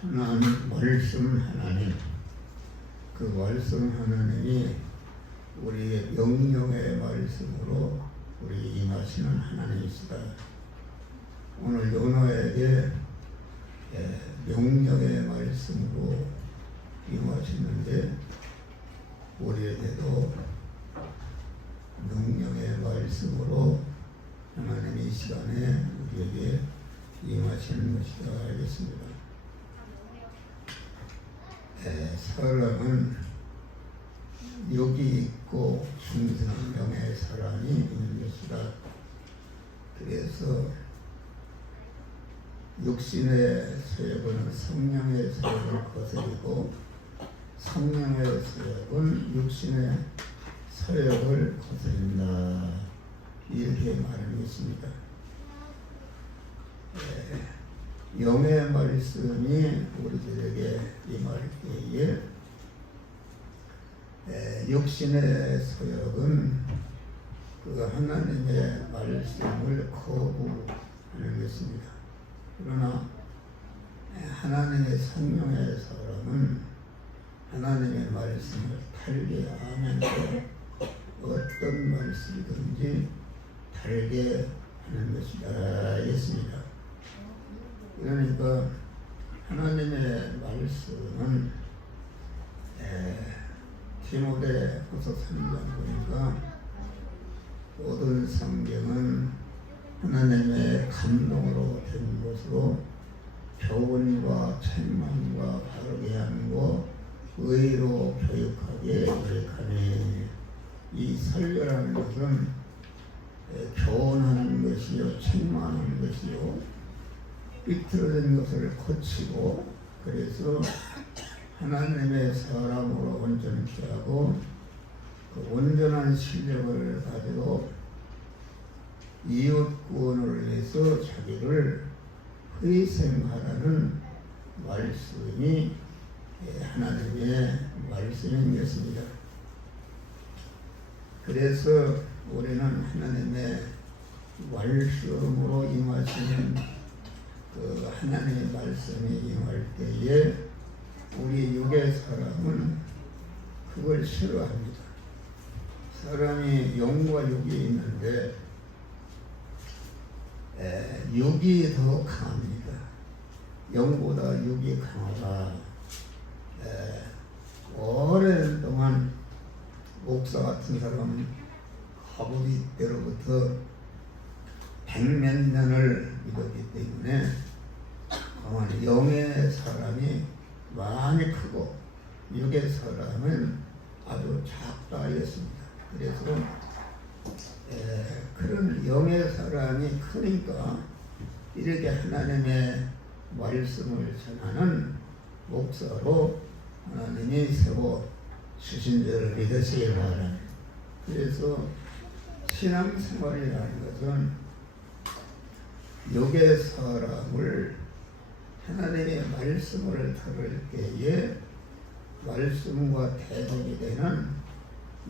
하나님, 말씀 하나님, 그 말씀 하나님이 우리의 명령의 말씀으로 우리 임하시는 하나님이시다. 오늘 요나에게 명령의 말씀으로 임하시는데 우리에게도 명령의 말씀으로 하나님이 이 시간에 우리에게 임하시는 것이다 알겠습니다. 사람은 육이 있고 중생명의 사람이 있는 것이다. 그래서 육신의 서역은 성령의 서역을 거스리고 성령의 서역은 육신의 서역을 거스린다. 이렇게 말하는 것입니다. 영의 말씀이 우리들에게 임할 때에 육신의 서역은 그 하나님의 말씀을 거부하는 것입니다. 그러나 하나님의 성령의 사람은 하나님의 말씀을 달게 하면서 어떤 말씀이든지 달게 하는 것이다 했습니다. 그러니까 하나님의 말씀은 디모데후서 3장 보니까 모든 성경은 하나님의 감동으로 된 것으로 교훈과 책망과 바르게 하고 의로 교육하게 노력하니 이 설교라는 것은 교훈하는 것이요 책망하는 것이요 삐뚤어진 것을 고치고 그래서 하나님의 사람으로 온전케 하고 그 온전한 실력을 가지고 이웃 구원을 위해서 자기를 희생하라는 말씀이 하나님의 말씀인 것입니다. 그래서 우리는 하나님의 말씀으로 임하시는 그 하나님의 말씀이 임할 때에 우리 육의 사람은 그걸 싫어합니다. 사람이 영과 육이 있는데 육이 더 강합니다. 영보다 육이 강하다. 오랜 동안 목사 같은 사람은 아버지 때로부터 100몇 년을 믿었기 때문에 영의 사람이 많이 크고 육의 사람은 아주 작다 했습니다. 그래서 그런 영의 사람이 크니까 이렇게 하나님의 말씀을 전하는 목사로 하나님이 세워 주신 줄을 믿으시기 바랍니다. 그래서 신앙생활이라는 것은 육의 사람을 하나님의 말씀을 들을 때에 말씀과 대적이 되는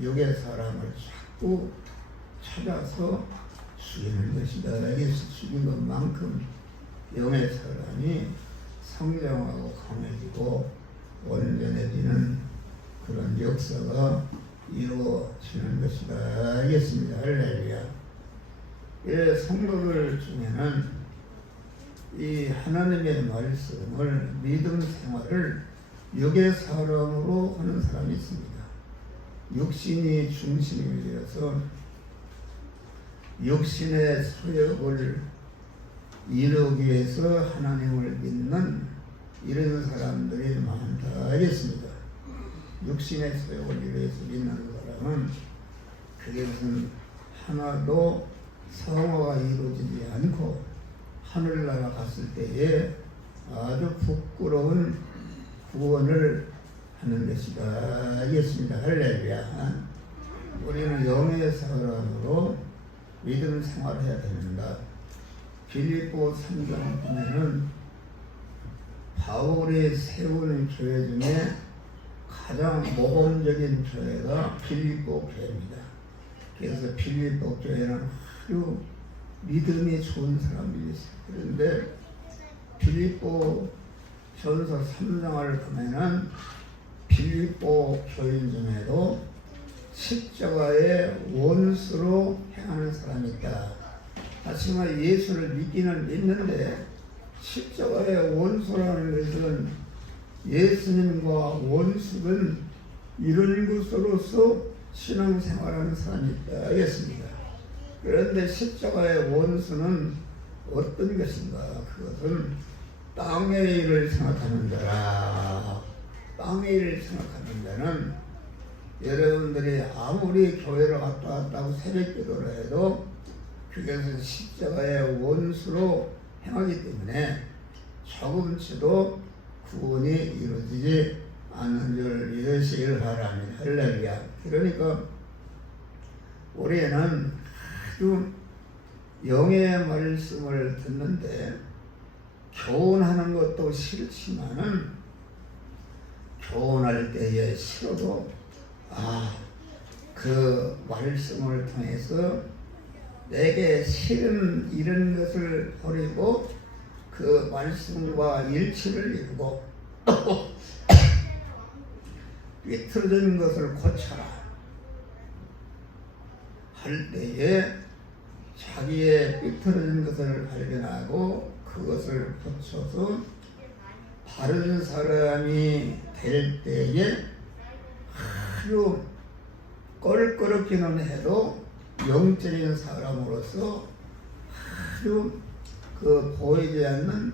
육의 사람을 자꾸 찾아서 죽이는 것이다. 여기서 죽인 것만큼 영의 사람이 성장하고 강해지고 온전해지는 그런 역사가 이루어지는 것이다. 알겠습니다. 할렐루야. 성도들 중에는 이 하나님의 말씀을 믿음 생활을 육의 사람으로 하는 사람이 있습니다. 육신이 중심이 되어서 육신의 소욕을 이루기 위해서 하나님을 믿는 이런 사람들이 많다 하겠습니다. 육신의 소욕을 이루기 위해서 믿는 사람은 그것은 하나도 성화가 이루어지지 않고 하늘나라 갔을 때에 아주 부끄러운 구원을 하는 것이다 알겠습니다. 할렐루야. 우리는 영의 사람으로 믿음 생활해야 됩니다. 빌립보 3장 보면은 바울이 세운 교회 중에 가장 모범적인 교회가 빌립보 교회입니다. 그래서 빌립보 교회는 아주 믿음이 좋은 사람들이 있어요. 그런데 빌립보 전서 3장을 보면은 빌립보 교인 중에도 십자가의 원수로 행하는 사람이 있다. 하지만 예수를 믿기는 믿는데 십자가의 원수라는 것은 예수님과 원수는 이런 것으로서 신앙생활하는 사람이 있다 하겠습니다. 그런데 십자가의 원수는 어떤 것인가? 그것은 땅의 일을 생각하는 자라. 땅의 일을 생각하는 자는 여러분들이 아무리 교회를 왔다 갔다 하고 새벽 기도를 해도 그것은 십자가의 원수로 행하기 때문에 조금치도 구원이 이루어지지 않는 줄 믿으시길 바랍니다. 할렐루야. 그러니까 우리는 아주 영의 말씀을 듣는데 교훈하는 것도 싫지만은 교훈할 때에 싫어도 그 말씀을 통해서 내게 싫은 이런 것을 버리고 그 말씀과 일치를 이루고 삐뚤어진 것을 고쳐라 할 때에 자기의 삐뚤어진 것을 발견하고 그것을 고쳐서 바른 사람이 될 때에 아주 껄끄럽기는 해도 영적인 사람으로서 아주 그 보이지 않는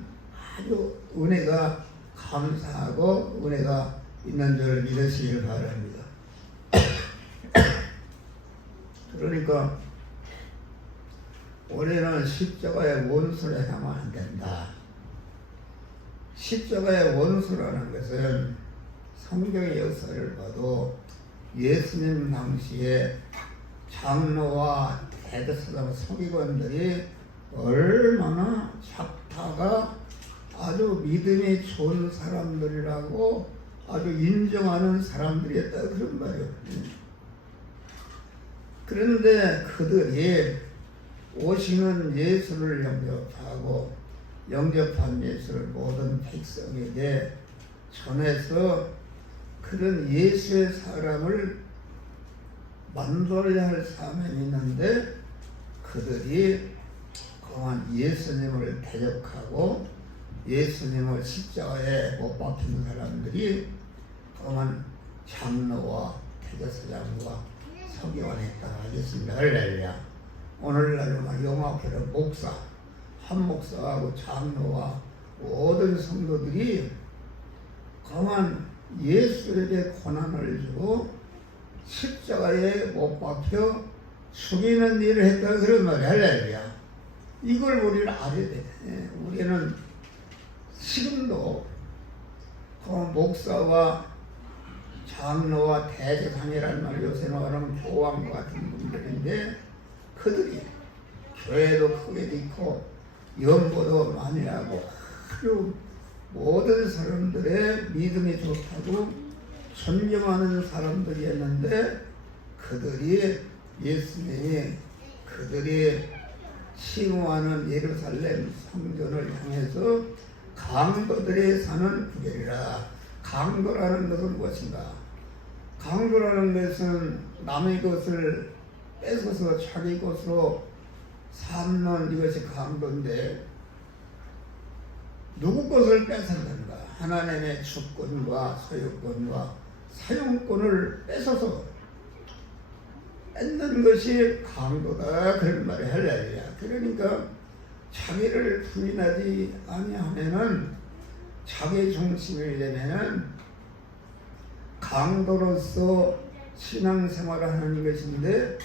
아주 은혜가 감사하고 은혜가 있는 줄 믿으시길 바랍니다. 그러니까 우리는 십자가의 원수를 행하면 안 된다. 십자가의 원수라는 것은 성경의 역사를 봐도 예수님 당시에 장로와 대제사장 서기관들이 얼마나 작다가 아주 믿음이 좋은 사람들이라고 아주 인정하는 사람들이었다 그런 말이에요. 그런데 그들이 오시는 예수를 영접하고 영접한 예수를 모든 백성에게 전해서 그런 예수의 사람을 만들어야 할 사명이 있는데 그들이 그만 예수님을 대적하고 예수님을 십자가에 못 박힌 사람들이 그만 장로와 대제사장과 서기관했다 하겠습니다. 할렐루야. 오늘날은 영화교회 목사, 한 목사하고 장로와 모든 성도들이 그만 예수에게 고난을 주고 십자가에 못 박혀 죽이는 일을 했다 그런 말이야. 할렐루야. 이걸 우리는 알아야 돼. 우리는 지금도 그 목사와 장로와 대제사장이라는 말 요새는 말하면 교황 같은 분들인데 그들이 교회도 크게 있고 연보도 많이 하고 아주 모든 사람들의 믿음이 좋다고 존경하는 사람들이었는데 그들이 예수님이 그들이 시무하는 예루살렘 성전을 향해서 강도들이 사는 구별이라. 강도라는 것은 무엇인가? 강도라는 것은 남의 것을 뺏어서 자기 것으로 삼는 이것이 강도인데 누구 것을 뺏었는가? 하나님의 주권과 소유권과 사용권을 뺏어서 뺏는 것이 강도다 그런 말이 할렐루야. 그러니까 자기를 부인하지 아니하면은 자기 중심이 되면은 강도로서 신앙생활을 하는 것인데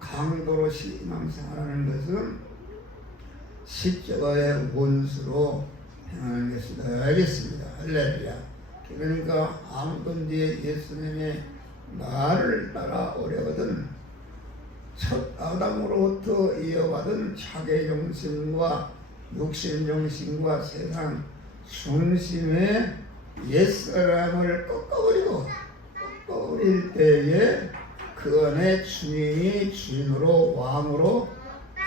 강도로 신앙생활하는 것은 십자가의 원수로 행하는 것이다. 알겠습니다. 할렐루야. 그러니까 아무든지 예수님의 나를 따라오려거든 첫 아담으로부터 이어받은 자기 정신과 육신 정신과 세상 중심의 옛사람을 꺾어버릴 때에 그 안에 주님이 주인으로 왕으로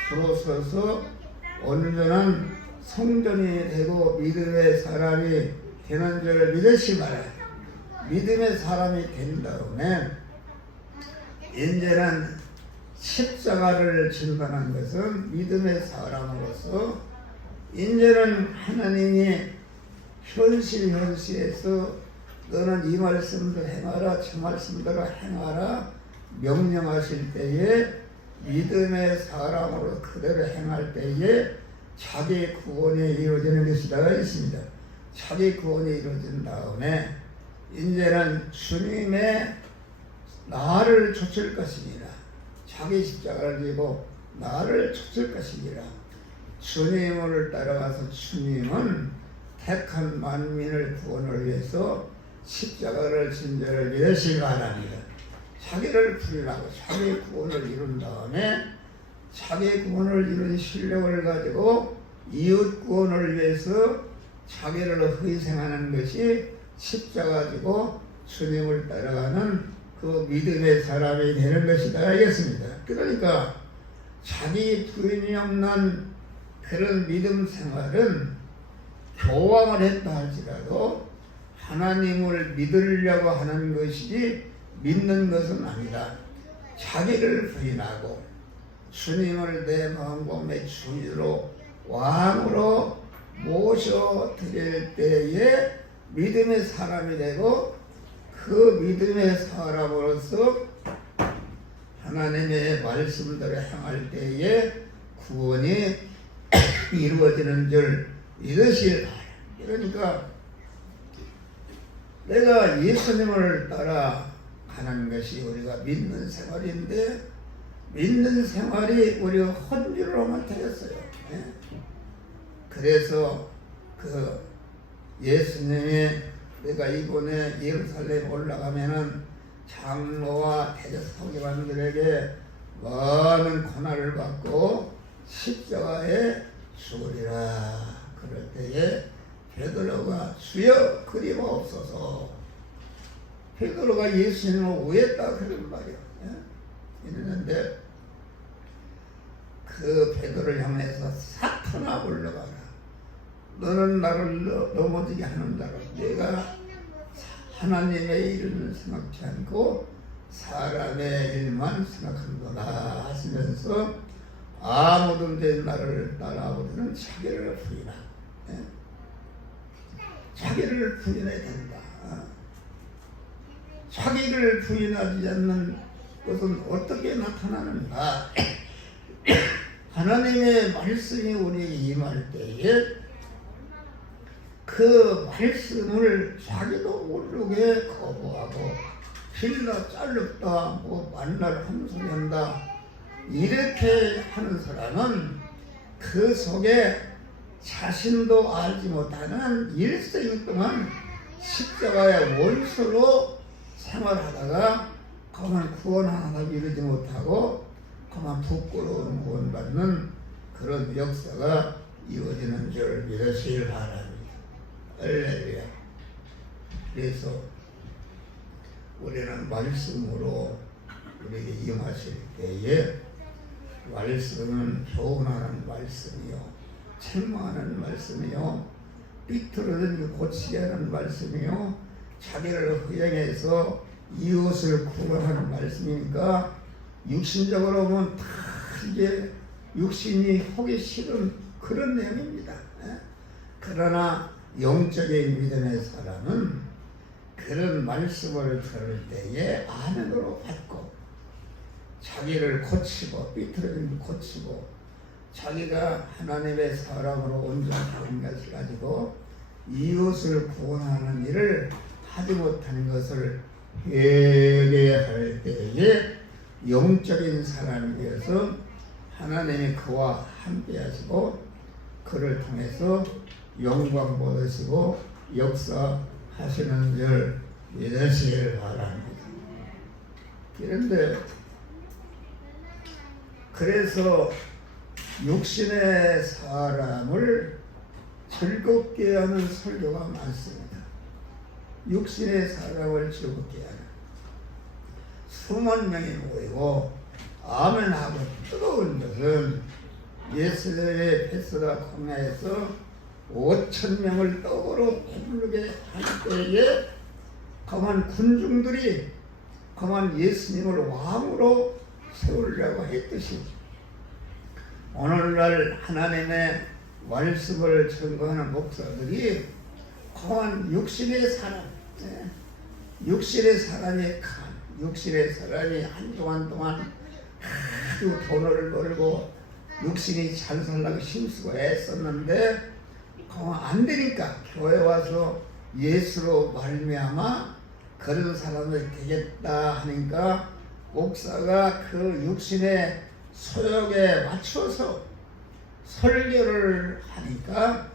들어서서 온전한 성전이 되고 믿음의 사람이 되는 줄 믿으시 바라. 믿음의 사람이 된 다음에 이제는 십자가를 진단한 것은 믿음의 사람으로서 이제는 하나님이 현실에서 너는 이 말씀들 행하라 저 말씀대로 행하라 명령하실 때에 믿음의 사람으로 그대로 행할 때에 자기 구원이 이루어지는 것이다가 있습니다. 자기 구원이 이루어진 다음에 이제는 주님의 나를 좇을 것이니라. 자기 십자가를 지고 나를 좇을 것이니라. 주님을 따라가서 주님은 택한 만민을 구원을 위해서 십자가를 진 자를 믿으시기 바랍니다. 자기를 부인하고 자기 구원을 이룬 다음에 자기 구원을 이룬 실력을 가지고 이웃 구원을 위해서 자기를 희생하는 것이 십자가지고 주님을 따라가는 그 믿음의 사람이 되는 것이다 알겠습니다. 그러니까 자기 부인이 없는 그런 믿음 생활은 교황을 했다 할지라도 하나님을 믿으려고 하는 것이지 믿는 것은 아니다. 자기를 부인하고 주님을 내 마음과 내 주로 왕으로 모셔드릴 때에 믿음의 사람이 되고 그 믿음의 사람으로서 하나님의 말씀대로 행할 때에 구원이 이루어지는 줄 믿으실 바랍니다. 그러니까 내가 예수님을 따라가는 것이 우리가 믿는 생활인데 믿는 생활이 우리가 헌주로만 되었어요. 그래서 그 예수님이 내가 이번에 예루살렘 올라가면은 장로와 대제 서기관들에게 많은 고난을 받고 십자가에 죽으리라. 그럴 때에 베드로가 주여 그리마옵소서. 베드로가 예수님을 오해했다 그런 말이야. 이랬는데 그 베드로를 향해서 사탄아 물러가라. 너는 나를 넘어지게 하는 자로 내가 하나님의 일을 생각지 않고 사람의 일만 생각한다 하시면서 아무든지 나를 따라오는 자기를 부인하고 자기를 부인해야 된다. 자기를 부인하지 않는 것은 어떻게 나타나는가? 하나님의 말씀이 우리에게 임할 때에 그 말씀을 자기도 모르게 거부하고 길다 잘렸다 뭐 만날 함소리 한다 이렇게 하는 사람은 그 속에 자신도 알지 못하는 일생 동안 십자가의 원수로 생활하다가 그만 구원 하나도 이루지 못하고 그만 부끄러운 구원받는 그런 역사가 이루어지는 줄 믿으시길 바랍니다. 할렐루야. 그래서 우리는 말씀으로 우리에게 임하실 때에 말씀은 교훈하는 말씀이요 책망하는 말씀이요 삐뚤어진 고치게 하는 말씀이요 자기를 허영해서 이웃을 구원하는 말씀이니까 육신적으로 보면 다 이게 육신이 하기 싫은 그런 내용입니다. 그러나 영적인 믿음의 사람은 그런 말씀을 들을 때에 아멘으로 받고 자기를 고치고 삐뚤어진 고치고 자기가 하나님의 사람으로 온전한 것을 가지고 이웃을 구원하는 일을 하지 못하는 것을 회개할 때에 영적인 사람이 되어서 하나님이 그와 함께 하시고 그를 통해서 영광 받으시고 역사하시는 줄 믿으시길 바랍니다. 그런데 그래서 육신의 사람을 즐겁게 하는 설교가 많습니다. 육신의 사람을 즐겁게 하는 수만 명이 모이고 아멘하고 뜨거운 것은 예수의 베스다 광야에서 5,000명을 떡으로 배부르게 할 때에 그만 군중들이 그만 예수님을 왕으로 세우려고 했듯이 오늘날 하나님의 말씀을 전거하는 목사들이 그만 육신의 사람, 육신의 사람이 육신의 사람이 한동안 동안 아주 돈을 벌고 육신이 잘 살라고 힘쓰고 애썼는데 그만 안 되니까 교회 와서 예수로 말미암아 그런 사람이 되겠다 하니까 목사가 그 육신의 소욕에 맞춰서 설교를 하니까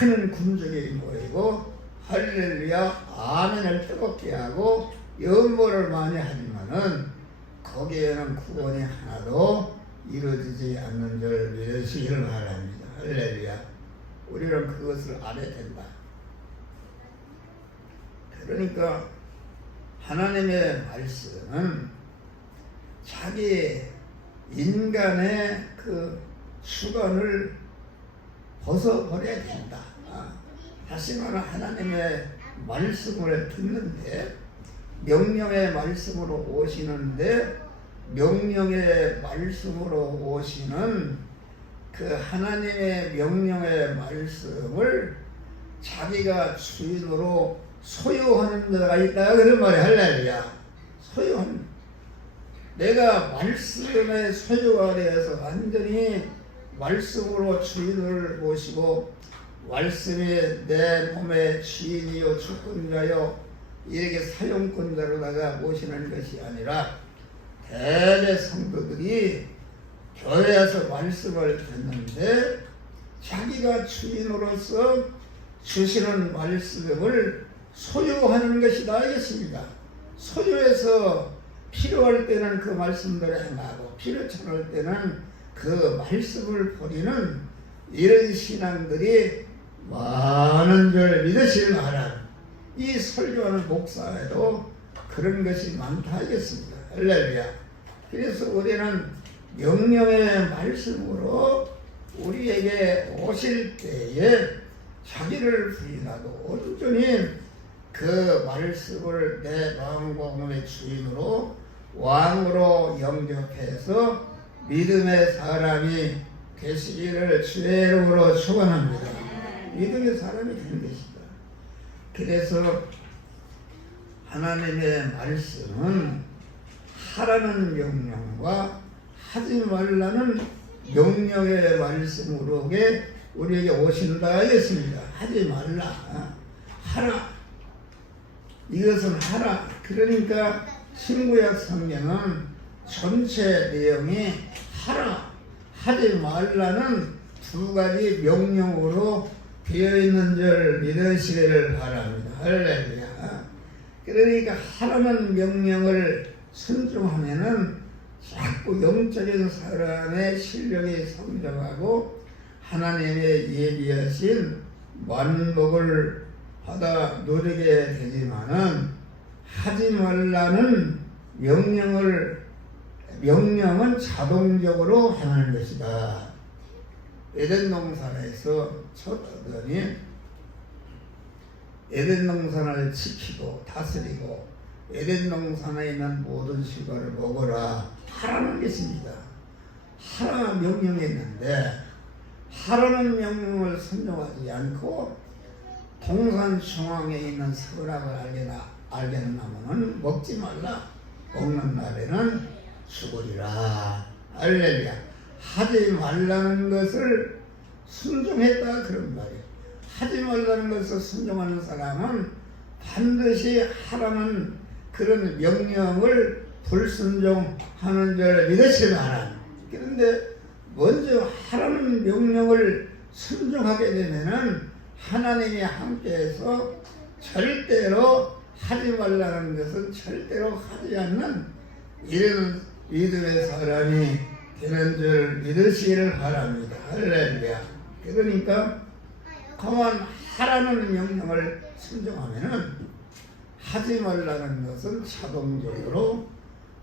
많은 군중이 모이고 할렐루야 아멘을 뜨겁게 하고 연보를 많이 하지만은 거기에는 구원이 하나도 이루어지지 않는 줄 믿으시기를 바랍니다. 할렐루야. 우리는 그것을 알아야 된다. 그러니까 하나님의 말씀은 자기 인간의 그 주관을 벗어버려야 된다. 다시 말하면 하나님의 말씀을 듣는데 명령의 말씀으로 오시는데 명령의 말씀으로 오시는 그 하나님의 명령의 말씀을 자기가 주인으로 소유하는 자가 있다 그런 말이 할렐루야. 소유하는 내가 말씀의 소유가 되어서 완전히 말씀으로 주인을 모시고 말씀이 내 몸의 주인이요 주권자요 이렇게 사용권자로다가 모시는 것이 아니라 대개 성도들이 교회에서 말씀을 듣는데 자기가 주인으로서 주시는 말씀을 소유하는 것이다 이것입니다. 소유해서 필요할 때는 그 말씀대로 행하고 필요치 않을 때는 그 말씀을 버리는 이런 신앙들이 많은 줄 믿으시기 바랍니다. 이 설교하는 목사에도 그런 것이 많다 하겠습니다. 할렐루야. 그래서 우리는 명령의 말씀으로 우리에게 오실 때에 자기를 부인하고 온전히 그 말씀을 내 마음과 몸의 주인으로 왕으로 영접해서 믿음의 사람이 되시기를 주의 이름으로 축원합니다. 믿음의 사람이 되는 것이다. 그래서 하나님의 말씀은 하라는 명령과 하지 말라는 명령의 말씀으로 우리에게 오신다 했습니다. 하지 말라. 하라. 이것은 하라. 그러니까 신구약 성경은 전체 내용이 하라, 하지 말라는 두 가지 명령으로 되어 있는 줄 믿으시기를 바랍니다. 할렐루야. 그러니까 하라는 명령을 순종하면은 자꾸 영적인 사람의 실력이 성장하고 하나님의 예비하신 만복을 받아 누리게 되지만은 하지 말라는 명령은 자동적으로 행하는 것이다. 에덴 동산에서 첫 아담이 에덴 동산을 지키고 다스리고 에덴 동산에 있는 모든 실과를 먹어라 하라는 것입니다. 하라 명령했는데 하라는 명령을 순종하지 않고 동산 중앙에 있는 선악을 알게는 나무는 먹지 말라. 먹는 날에는 죽으리라. 할렐루야. 하지 말라는 것을 순종했다 그런 말이에요. 하지 말라는 것을 순종하는 사람은 반드시 하라는 그런 명령을 불순종하는 줄 믿으시기 바랍니다. 그런데 먼저 하라는 명령을 순종하게 되면은 하나님이 함께해서 절대로 하지 말라는 것은 절대로 하지 않는 이런 믿음의 사람이 되는 줄 믿으시기를 바랍니다. 할렐루야. 그러니까 가만 하라는 명령을 순종하면은 하지 말라는 것은 자동적으로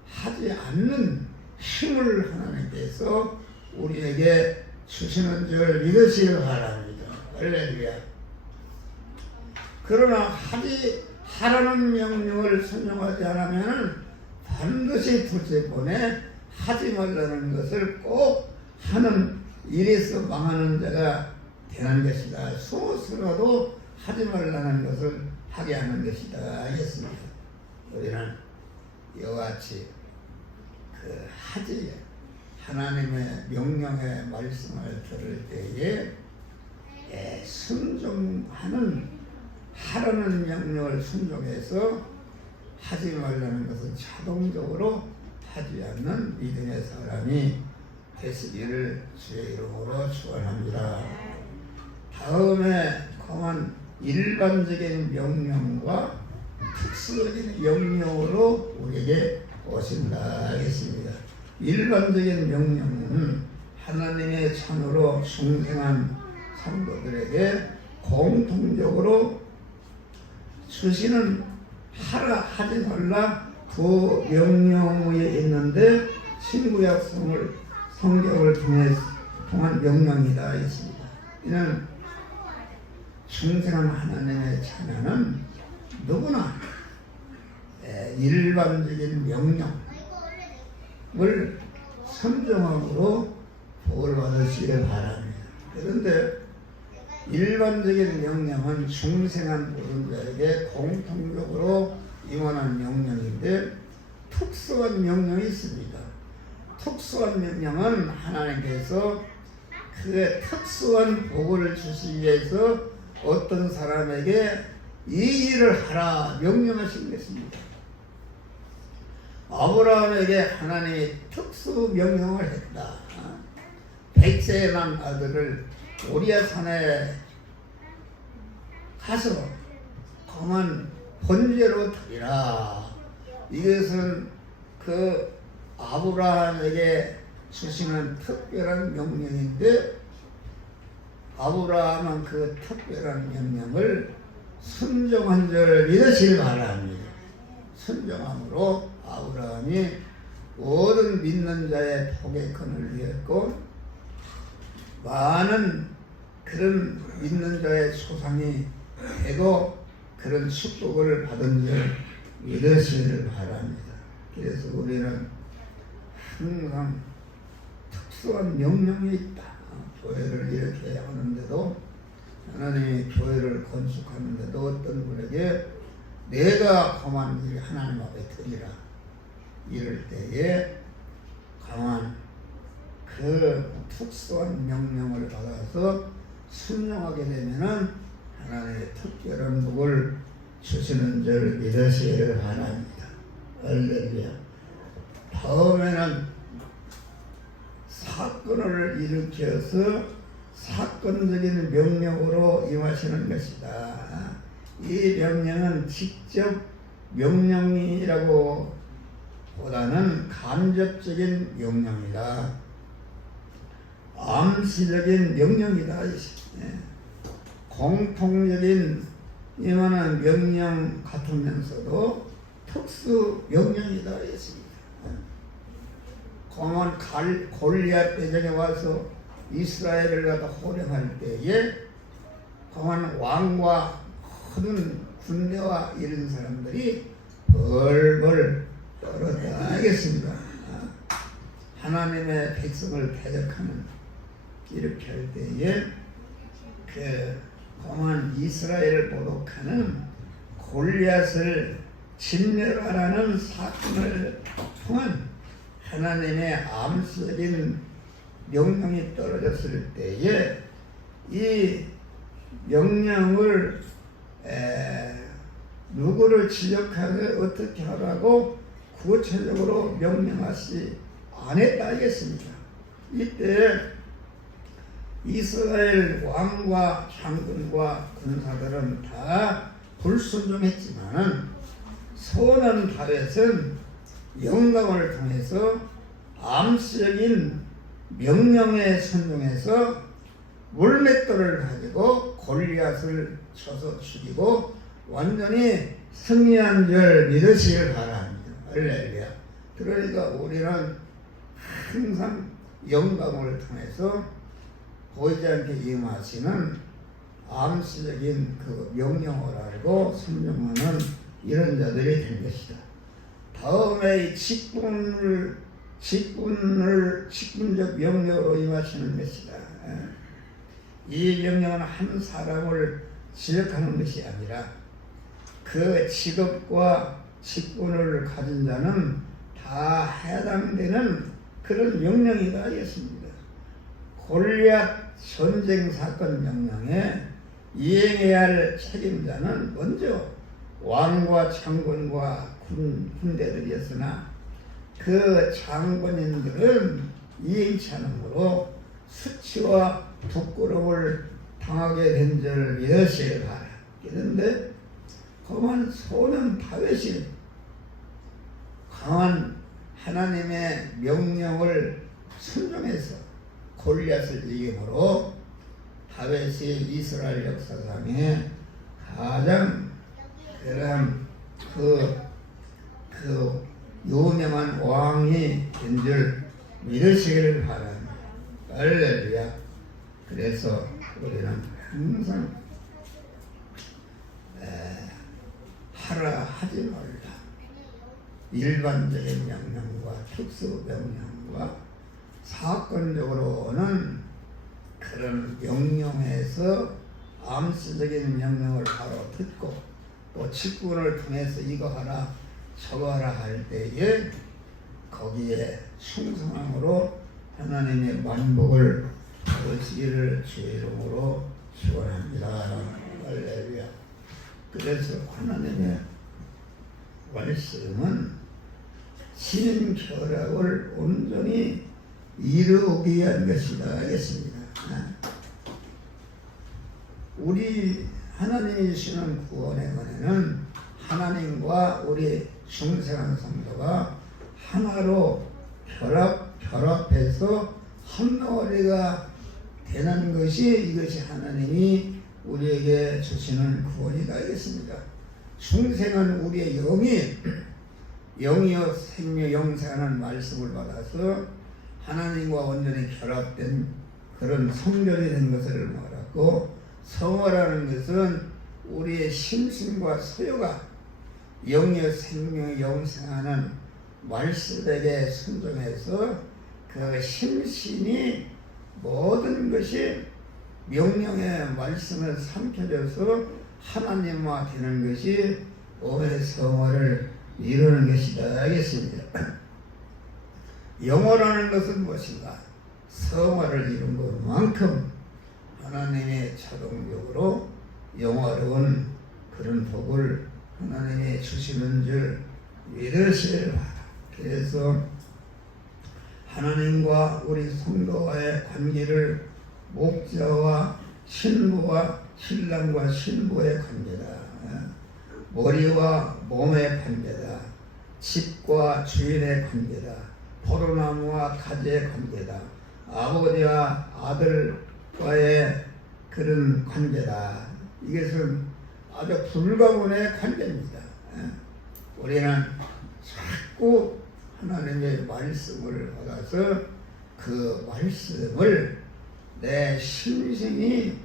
하지 않는 힘을 하나님께서 우리에게 주시는 줄 믿으시기 바랍니다. 할렐루야. 그러나 하라는 명령을 순종하지 않으면 반드시 둘째번에 하지 말라는 것을 꼭 하는 일에서 망하는 자가 되는 것이다. 스스로도 하지 말라는 것을 하게 하는 것이다 하겠습니다. 우리는 이와 같이 하지 하나님의 명령의 말씀을 들을 때에 순종하는 하라는 명령을 순종해서 하지 말라는 것은 자동적으로 하지 않는 믿음의 사람이 되시기를 주의 이름으로 축원합니다. 다음에 그만 일반적인 명령과 특수적인 명령으로 우리에게 오신다 하겠습니다. 일반적인 명령은 하나님의 찬으로 충성한 성도들에게 공통적으로 주시는 하라 하지 말라 두 명령이 있는데 신구약 성경을 통한 명령이다 했습니다. 이는 충성한 하나님의 자녀는 누구나 일반적인 명령을 순종함으로 복을 받으시길 바랍니다. 그런데 일반적인 명령은 중생한 모든 자에게 공통적으로 임원한 명령인데 특수한 명령이 있습니다. 특수한 명령은 하나님께서 그 특수한 복을 주시기 위해서 어떤 사람에게 이 일을 하라 명령하신 것입니다. 아브라함에게 하나님이 특수 명령을 했다. 백세의 난 아들을 모리아 산에 가서 거만 번제로 드리라. 이것은 그 아브라함에게 주시는 특별한 명령인데 아브라함은 그 특별한 명령을 순종한 줄 믿으시길 바랍니다. 순종함으로 아브라함이 모든 믿는 자의 복의 근을 이었고 많은 그런 믿는 자의 소상이 되고 그런 축복을 받은 줄 믿으시기를 바랍니다. 그래서 우리는 항상 특수한 명령이 있다. 교회를 이렇게 하는데도 하나님이 교회를 건축하는데도 어떤 분에게 내가 거만 일 하나님 앞에 드리라 이럴 때에 강한 그 특수한 명령을 받아서 순종하게 되면은 하나님의 특별한 복을 주시는 줄 믿으시기를 바랍니다. 할렐루야. 다음에는 사건을 일으켜서 사건적인 명령으로 임하시는 것이다. 이 명령은 직접 명령이라고 보다는 간접적인 명령이다. 암시적인 명령이다. 공통적인 임하는 명령 같으면서도 특수 명령이다 했습니다. 공원 골리앗 대전에 와서 이스라엘을 갖다 호령할 때에 공원 왕과 큰 군대와 이런 사람들이 벌벌 떨었다 하겠습니다. 하나님의 백성을 대적하는 이렇게 할 때에 그 공원 이스라엘을 보독하는 골리앗을 진멸하라는 사건을 통한 하나님의 암시적인 명령이 떨어졌을 때에 이 명령을 누구를 지적하게 어떻게 하라고 구체적으로 명령하시 않았다 하겠습니다. 이때 이스라엘 왕과 장군과 군사들은 다 불순종했지만 선한 다윗은 영감을 통해서 암시적인 명령에 순종해서 물맷돌을 가지고 골리앗을 쳐서 죽이고 완전히 승리한 줄 믿으시길 바랍니다. 할렐루야. 그러니까 우리는 항상 영감을 통해서 보이지 않게 임하시는 암시적인 그 명령을 알고 순종하는 이런 자들이 된 것이다. 다음에 직분적 명령으로 임하시는 것이다. 이 명령은 한 사람을 지적하는 것이 아니라 그 직업과 직분을 가진 자는 다 해당되는 그런 명령이다 하겠습니다. 골리앗 전쟁 사건 명령에 이행해야 할 책임자는 먼저 왕과 장군과 군대들이었으나 그 장군인들은 이행치 않으므로 수치와 부끄러움을 당하게 된 줄 믿으시기 바라. 그런데 그만 소년 다윗이 강한 하나님의 명령을 순종해서 골리앗을 이김으로 다윗이 이스라엘 역사상에 가장 그런 그 유명한 왕이 된 줄 믿으시기를 바랍니다. 할렐루야. 그래서 우리는 항상 하라 하지 말라. 일반적인 명령과 특수 명령과 사건적으로는 그런 명령에서 암시적인 명령을 바로 듣고 또 직분을 통해서 이거 하라 저거 하라 할 때에 거기에 충성함으로 하나님의 만복을 얻으시기를 주의 이름으로 축원합니다. 할렐루야. 그래서 하나님의 말씀은 신인 결합을 온전히 이루기 위한 것이다 하겠습니다. 우리 하나님이 주시는 구원의 은혜는 하나님과 우리 중생한 성도가 하나로 결합해서 한 덩어리가 되는 것이 이것이 하나님이 우리에게 주시는 구원이다 하겠습니다. 중생은 우리의 영이여 생명 영생하는 말씀을 받아서 하나님과 완전히 결합된 그런 성결이 된 것을 말하고, 성화라는 것은 우리의 심신과 소유가 영이여 생명 영생하는 말씀에게 순종해서 그 심신이 모든 것이 명령의 말씀을 삼켜져서 하나님과 되는 것이 오해 성화를 이루는 것이다 하겠습니다. 영화라는 것은 무엇인가? 성화를 이룬 것만큼 하나님의 자동적으로 영화로운 그런 복을 하나님이 주시는 줄 믿으시길 바랍니다. 그래서 하나님과 우리 성도와의 관계를 목자와 신부와 신랑과 신부의 관계다. 머리와 몸의 관계다. 집과 주인의 관계다. 포도나무와 가지의 관계다. 아버지와 아들과의 그런 관계다. 이것은 아주 불가분의 관계입니다. 우리는 자꾸 하나님의 말씀을 받아서 그 말씀을 내 심신이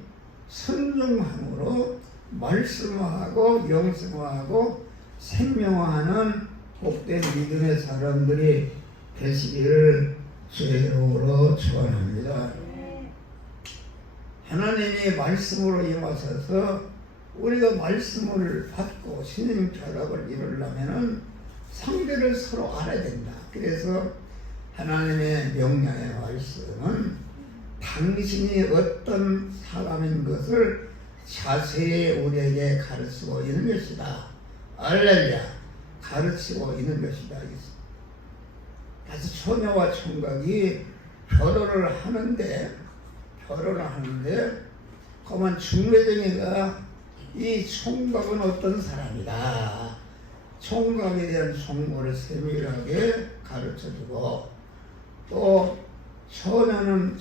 순종함으로 말씀화하고 영성화하고 생명화하는 복된 믿음의 사람들이 되시기를 주의 이름으로 축원합니다. 하나님이 말씀으로 임하셔서 우리가 말씀을 받고 신인 결합을 이루려면 상대를 서로 알아야 된다. 그래서 하나님의 명령의 말씀은 당신이 어떤 사람인 것을 자세히 우리에게 가르치고 있는 것이다. 할렐루야. 가르치고 있는 것이다. 그래서 처녀와 총각이 결혼을 하는데 그만 중매쟁이가 이 총각은 어떤 사람이다. 총각에 대한 정보를 세밀하게 가르쳐주고, 또 처녀는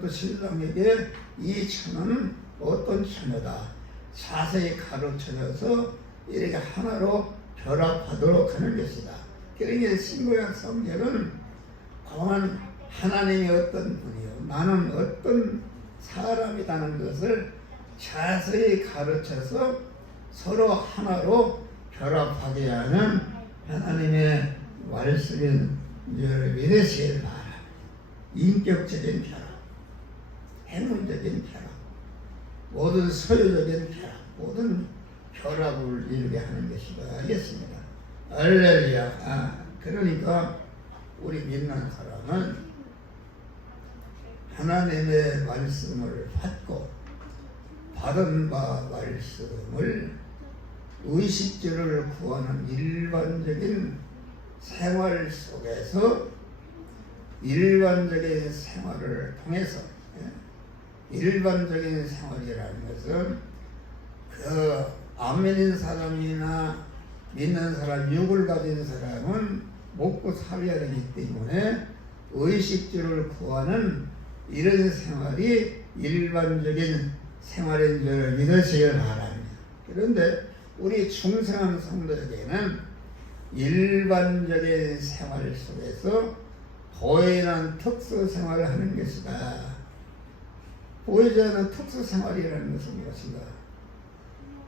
또 신랑에게 이 처녀는 어떤 처녀다 자세히 가르쳐줘서 이렇게 하나로 결합하도록 하는 것이다. 그러니까 신구약 성경은 그만 하나님이 어떤 분이요 나는 어떤 사람이라는 것을 자세히 가르쳐서 서로 하나로 결합하게 하는 하나님의 말씀인 줄 믿으시길 바랍니다. 인격적인 결합, 행위적인 결합, 모든 소유적인 결합, 모든 결합을 이루게 하는 것이다 하겠습니다. 할렐루야. 그러니까 우리 믿는 사람은 하나님의 말씀을 받고 받은 바 말씀을 의식주를 구하는 일반적인 생활 속에서 일반적인 생활을 통해서 일반적인 생활이라는 것은 그 안 믿는 사람이나 믿는 사람, 육을 가진 사람은 먹고 살아야 되기 때문에 의식주를 구하는 이런 생활이 일반적인 생활인 줄 믿으시길 바랍니다. 그런데 우리 충성한 성도에게는 일반적인 생활 속에서 보이는 특수 생활을 하는 것이다. 보이지 않는 특수 생활이라는 것은 무엇인가?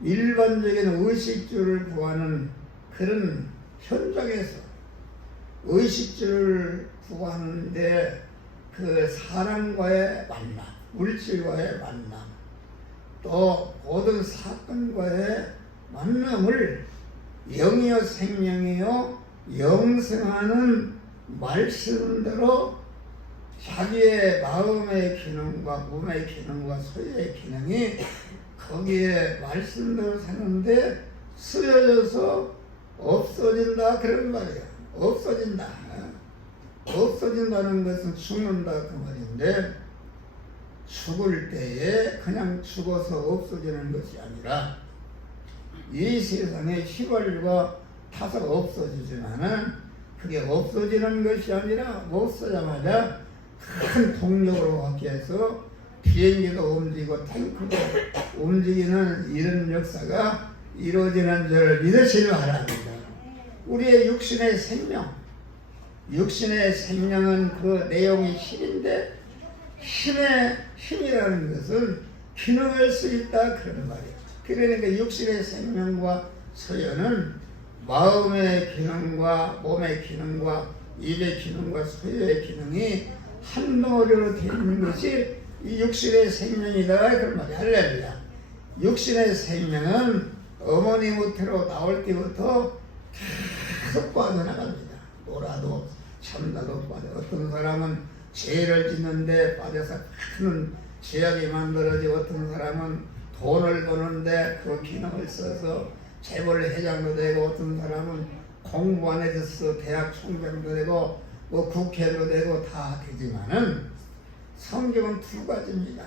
일반적인 의식주를 구하는 그런 현장에서 의식주를 구하는데 그 사람과의 만남, 물질과의 만남, 또 모든 사건과의 만남을 영이요 생명이요 영생하는 말씀대로 자기의 마음의 기능과 몸의 기능과 소유의 기능이 거기에 말씀대로 사는데 쓰여져서 없어진다 그런 말이에요. 없어진다. 없어진다는 것은 죽는다 그 말인데 죽을 때에 그냥 죽어서 없어지는 것이 아니라 이 세상에 휘발유가 타서 없어지지만은 그게 없어지는 것이 아니라 없어자마자 큰 동력으로 바뀌어서 비행기도 움직이고 탱크도 움직이는 이런 역사가 이루어지는 줄 믿으시기 바랍니다. 우리의 육신의 생명, 육신의 생명은 그 내용이 힘인데 힘이라는 것은 기능할 수 있다 그런 말이에요. 그러니까 육신의 생명과 소유는 마음의 기능과 몸의 기능과 입의 기능과 소유의 기능이 한 덩어리로 되어 있는 것이 이 육신의 생명이다 그런 말이에요. 할렐루야. 육신의 생명은 어머니 무태로 나올 때부터 계속 빠져나갑니다. 놀아도 참나도 빠져. 어떤 사람은 죄를 짓는데 빠져서 큰 죄악이 만들어지고 어떤 사람은 돈을 버는데 그 기능을 써서 재벌 회장도 되고 어떤 사람은 공부 안 해서 대학 총장도 되고 뭐 국회도 되고 다 되지만은 성경은 두 가지입니다.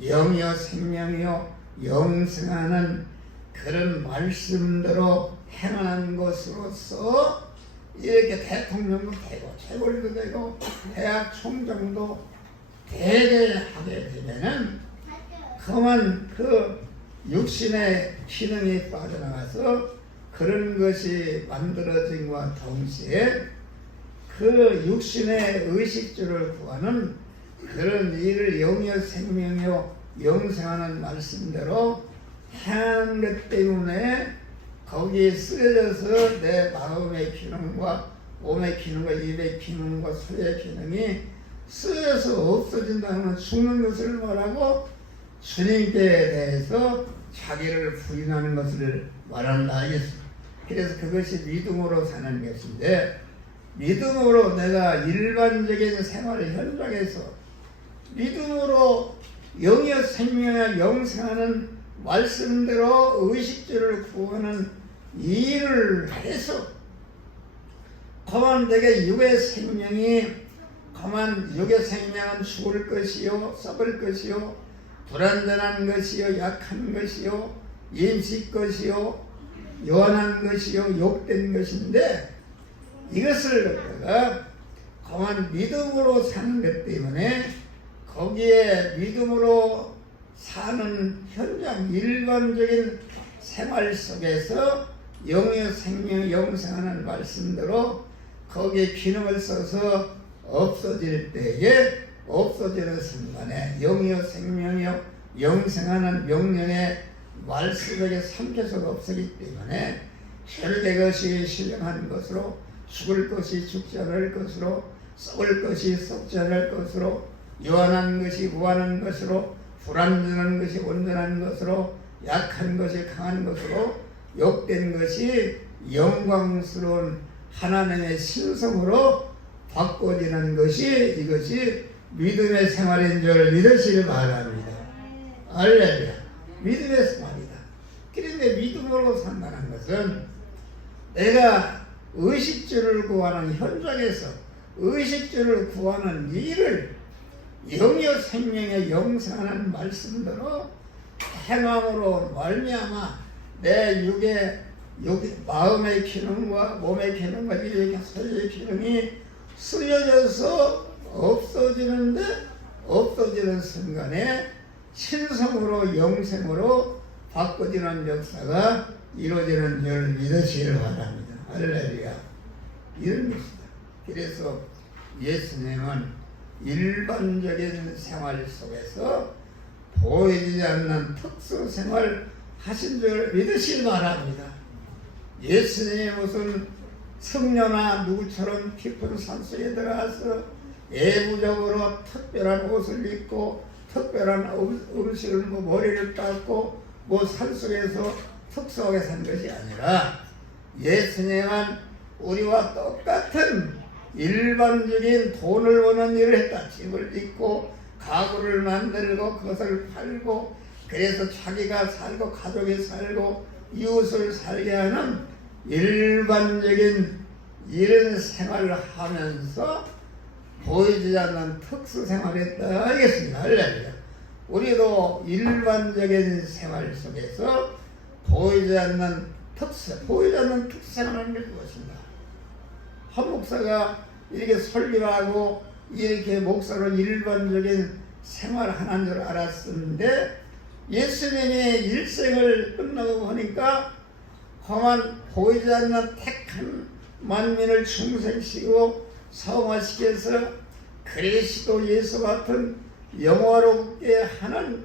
영이요 생명이요 영생하는 그런 말씀대로 행하는 것으로서 이렇게 대통령도 되고 재벌도 되고 대학 총장도 되게 하게 되면은 그만 그 육신의 기능이 빠져나가서 그런 것이 만들어진과 동시에 그 육신의 의식주를 구하는 그런 일을 영이요 생명이요 영생하는 말씀대로 행하는 것 때문에 거기에 쓰여져서 내 마음의 기능과 몸의 기능과 입의 기능과 소의 기능이 쓰여서 없어진다는 죽는 것을 말하고 주님께 대해서 자기를 부인하는 것을 말한다 하겠습니다. 그래서 그것이 믿음으로 사는 것인데 믿음으로 내가 일반적인 생활 현장에서 믿음으로 영이요 생명이요 영생하는 말씀대로 의식주를 구하는 일을 해서 그만 내게 육의 생명이 그만 육의 생명은 죽을 것이요 썩을 것이요 불완전한 것이요 약한 것이요 임시 것이요 요한한 것이요 욕된 것인데 이것을 갖다가 그만 믿음으로 사는 것 때문에 거기에 믿음으로 사는 현장 일반적인 생활 속에서 영의 생명 영생하는 말씀대로 거기에 기능을 써서 없어질 때에 없어지는 순간에 영이요 생명이요 영생하는 명령의 말씀에게 삼킬 수가 없었기 때문에 혈내 것이 신령한 것으로, 죽을 것이 죽지 않을 것으로, 썩을 것이 썩지 않을 것으로, 유한한 것이 무한한 것으로, 불완전한 것이 온전한 것으로, 약한 것이 강한 것으로, 욕된 것이 영광스러운 하나님의 신성으로 바꿔지는 것이, 이것이 믿음의 생활인 줄 믿으시길 바랍니다. 할렐루야. 믿음의 생활이다. 그런데 믿음으로 산다는 것은 내가 의식주를 구하는 현장에서 의식주를 구하는 일을 영여 생명의 영생하는 말씀대로 행함으로 말미암아 내 육의 마음의 기능과 몸의 기능과 이의 소유의 기능이 쓰여져서 없어지는데, 없어지는 순간에 신성으로 영생으로 바꿔지는 역사가 이루어지는 줄 믿으시길 바랍니다. 할렐루야. 이런 것이다. 그래서 예수님은 일반적인 생활 속에서 보이지 않는 특수 생활 하신 줄 믿으시길 바랍니다. 예수님이 무슨 성녀나 누구처럼 깊은 산속에 들어가서 예부적으로 특별한 옷을 입고 특별한 음식을 머리를 닦고 산속에서 특수하게 산 것이 아니라 예수님은 우리와 똑같은 일반적인 돈을 버는 일을 했다. 집을 짓고 가구를 만들고 그것을 팔고, 그래서 자기가 살고 가족이 살고 이웃을 살게 하는 일반적인 이런 생활을 하면서 보이지 않는 특수 생활을 했다 하겠습니다. 할렐루야. 우리도 일반적인 생활 속에서 보이지 않는 특수 생활을 하는 게 무엇인가? 한 목사가 이렇게 설교하고 이렇게 목사로 일반적인 생활을 하는 줄 알았는데, 예수님의 일생을 끝나고 보니까 험한 보이지 않는 택한 만민을 중생시키고 성화시켜서 그리스도 예수 같은 영화롭게 하는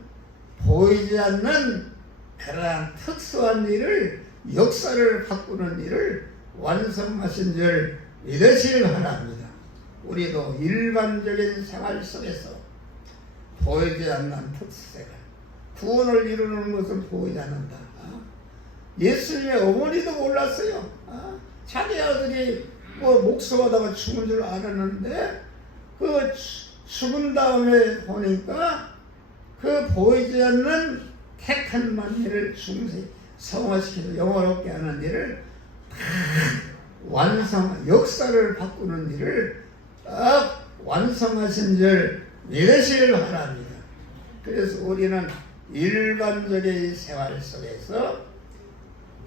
보이지 않는 그러한 특수한 일을, 역사를 바꾸는 일을 완성하신 줄 믿으시길 바랍니다. 우리도 일반적인 생활 속에서 보이지 않는 특수생활, 구원을 이루는 것은 보이지 않는다. 예수님의 어머니도 몰랐어요. 자기 아들이 목숨하다가 죽은 줄 알았는데, 그 죽은 다음에 보니까 그 보이지 않는 택한 만민을 중생 성화시켜서 영화롭게 하는 일을 역사를 바꾸는 일을 딱 완성하신 줄 믿으시길 바랍니다. 그래서 우리는 일반적인 생활 속에서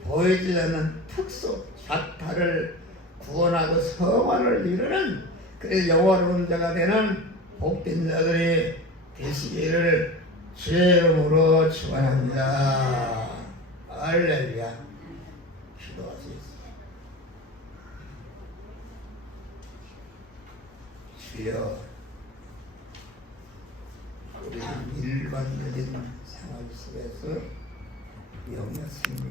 보이지 않는 특수 자타를 구원하고 성화를 이루는, 그래서 영화로운 자가 되는 복된 자들이 되시기를 주의 이름으로 축원합니다. 할렐루야. 기도하시겠습니다. 주여, 우리는 일반적인 생활 속에서 영의 생명